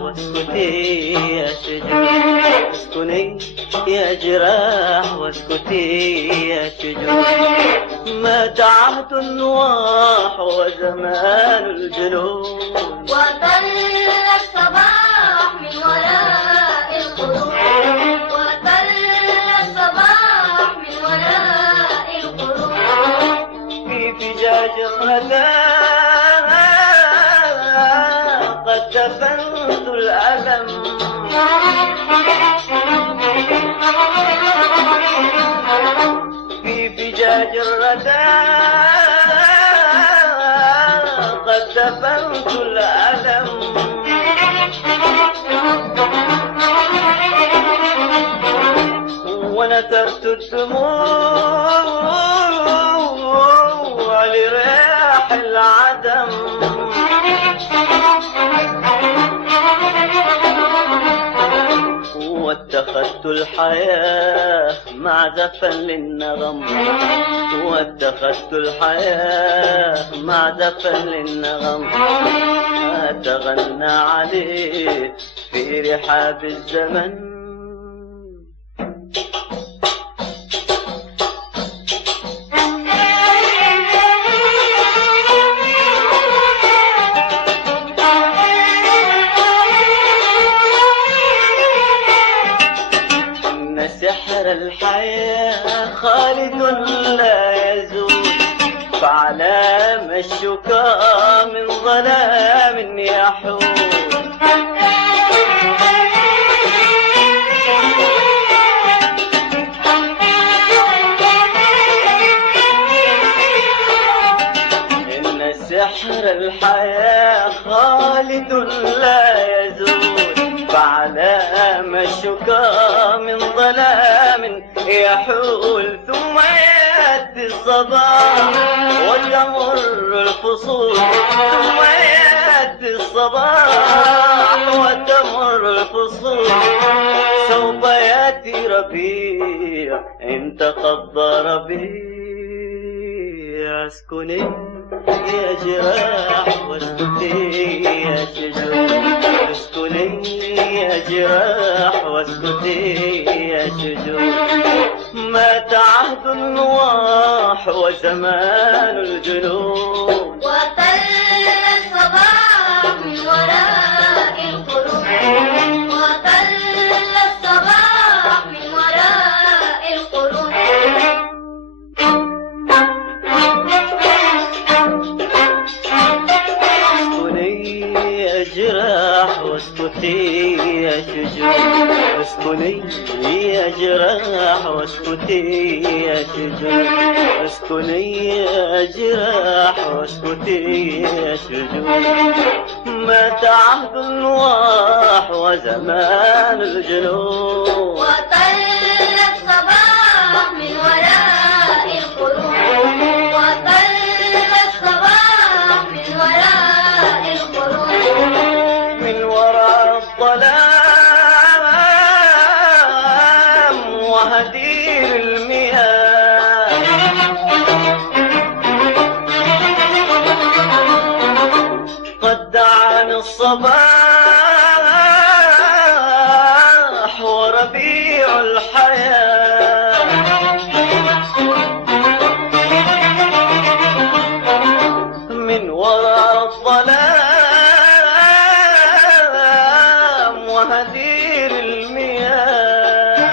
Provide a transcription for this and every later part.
واسكتي يا شجون، اسكني يا جراح واسكتي يا شجون. مات عهد النواح وزمان الجنون، وطل الصباح من وراء القرون، وطل الصباح من وراء القرون. في فجاج الردى قد دفنت الألم، في فجاج الردى قد دفنت الألم. ونثرت الدموع لرياح العدم، واتخذت الحياة معزفا للنغم، واتخذت الحياة معزفا للنغم. أتغنى عليه في رحاب الزمن. سحر الحياة خالد لا يزول، فعلام الشكا من ظلام يحول. إن سحر الحياة خالد لا يزول، فعلام الشكا من ظلام يحول. ثم يأتي الصباح وتمر الفصول، ثم يأتي الصباح وتمر الفصول. سوف يأتي ربيع إن تقضى ربيع. اسكني يا جراح واسكتي يا شجون، اسكني يا جراح واسكتي يا شجون. مات عهد النواح وزمان الجنون، وطل الصباح من وراء القرون، وطل الصباح من وراء القرون. جراح واسكتي يا شجون، اسكني يا جراح واسكتي يا شجون، اسكني يا جراح واسكتي يا شجون. مات عهد النواح وزمان الجنون، وطل الصباح من وراء القرون، وطل الصباح من وراء القرون. من وراء الظلام وهدير المياه، قد دعاني الصباح وربيع الحياة. من وراء الظلام وهدير المياه،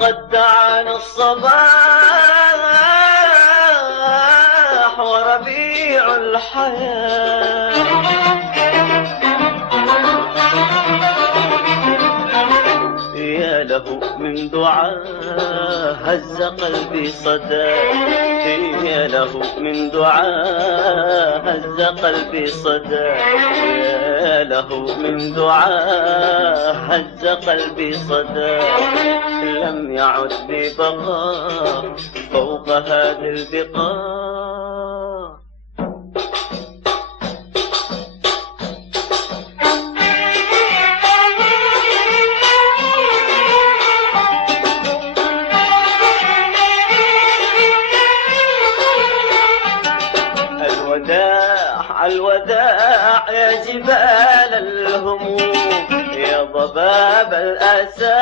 قد دعاني الصباح وربيع الحياة. يا له من دعاء هز قلبي صدى، يا له من دعاء هز قلبي صدى، يا له من دعاء هز قلبي صدى. لم يعد لي بقاء فوق هذه البقاع. الوداع يا جبال الهموم، يا ضباب الأسى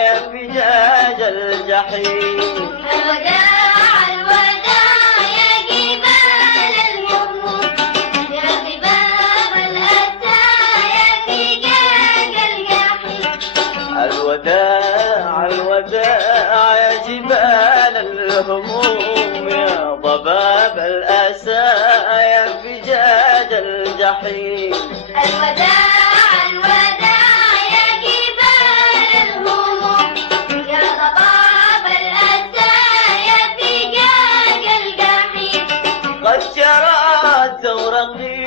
يا فجاج الجحيم. الوداع الوداع يا جبال الهموم، يا ضباب الأسى يا فجاج الجحيم. الوداع الوداع يا جبال الهموم، يا ضباب الأسى يا فجاج الجحيم. الوداع الوداع يا جبال الهموم، يا ضباب الأسى يا فجاج الجحيم. قد جرى زورقي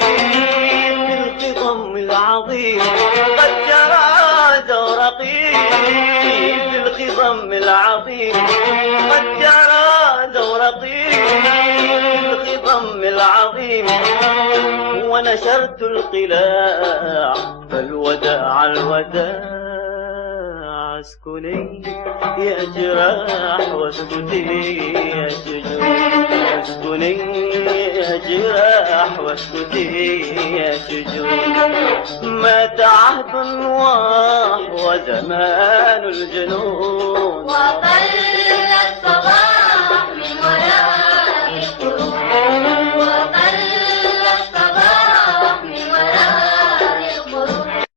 في الخضم العظيم، قد جرى زورقي في الخضم العظيم، قد جرى زورقي في الخضم العظيم. ونشرت القلاع فالوداع الوداع. اسكني يا جراح واسكتي يا شجون، اسكني يا جراح واسكتي يا شجون. مات عهد النواح وزمان الجنون، وطل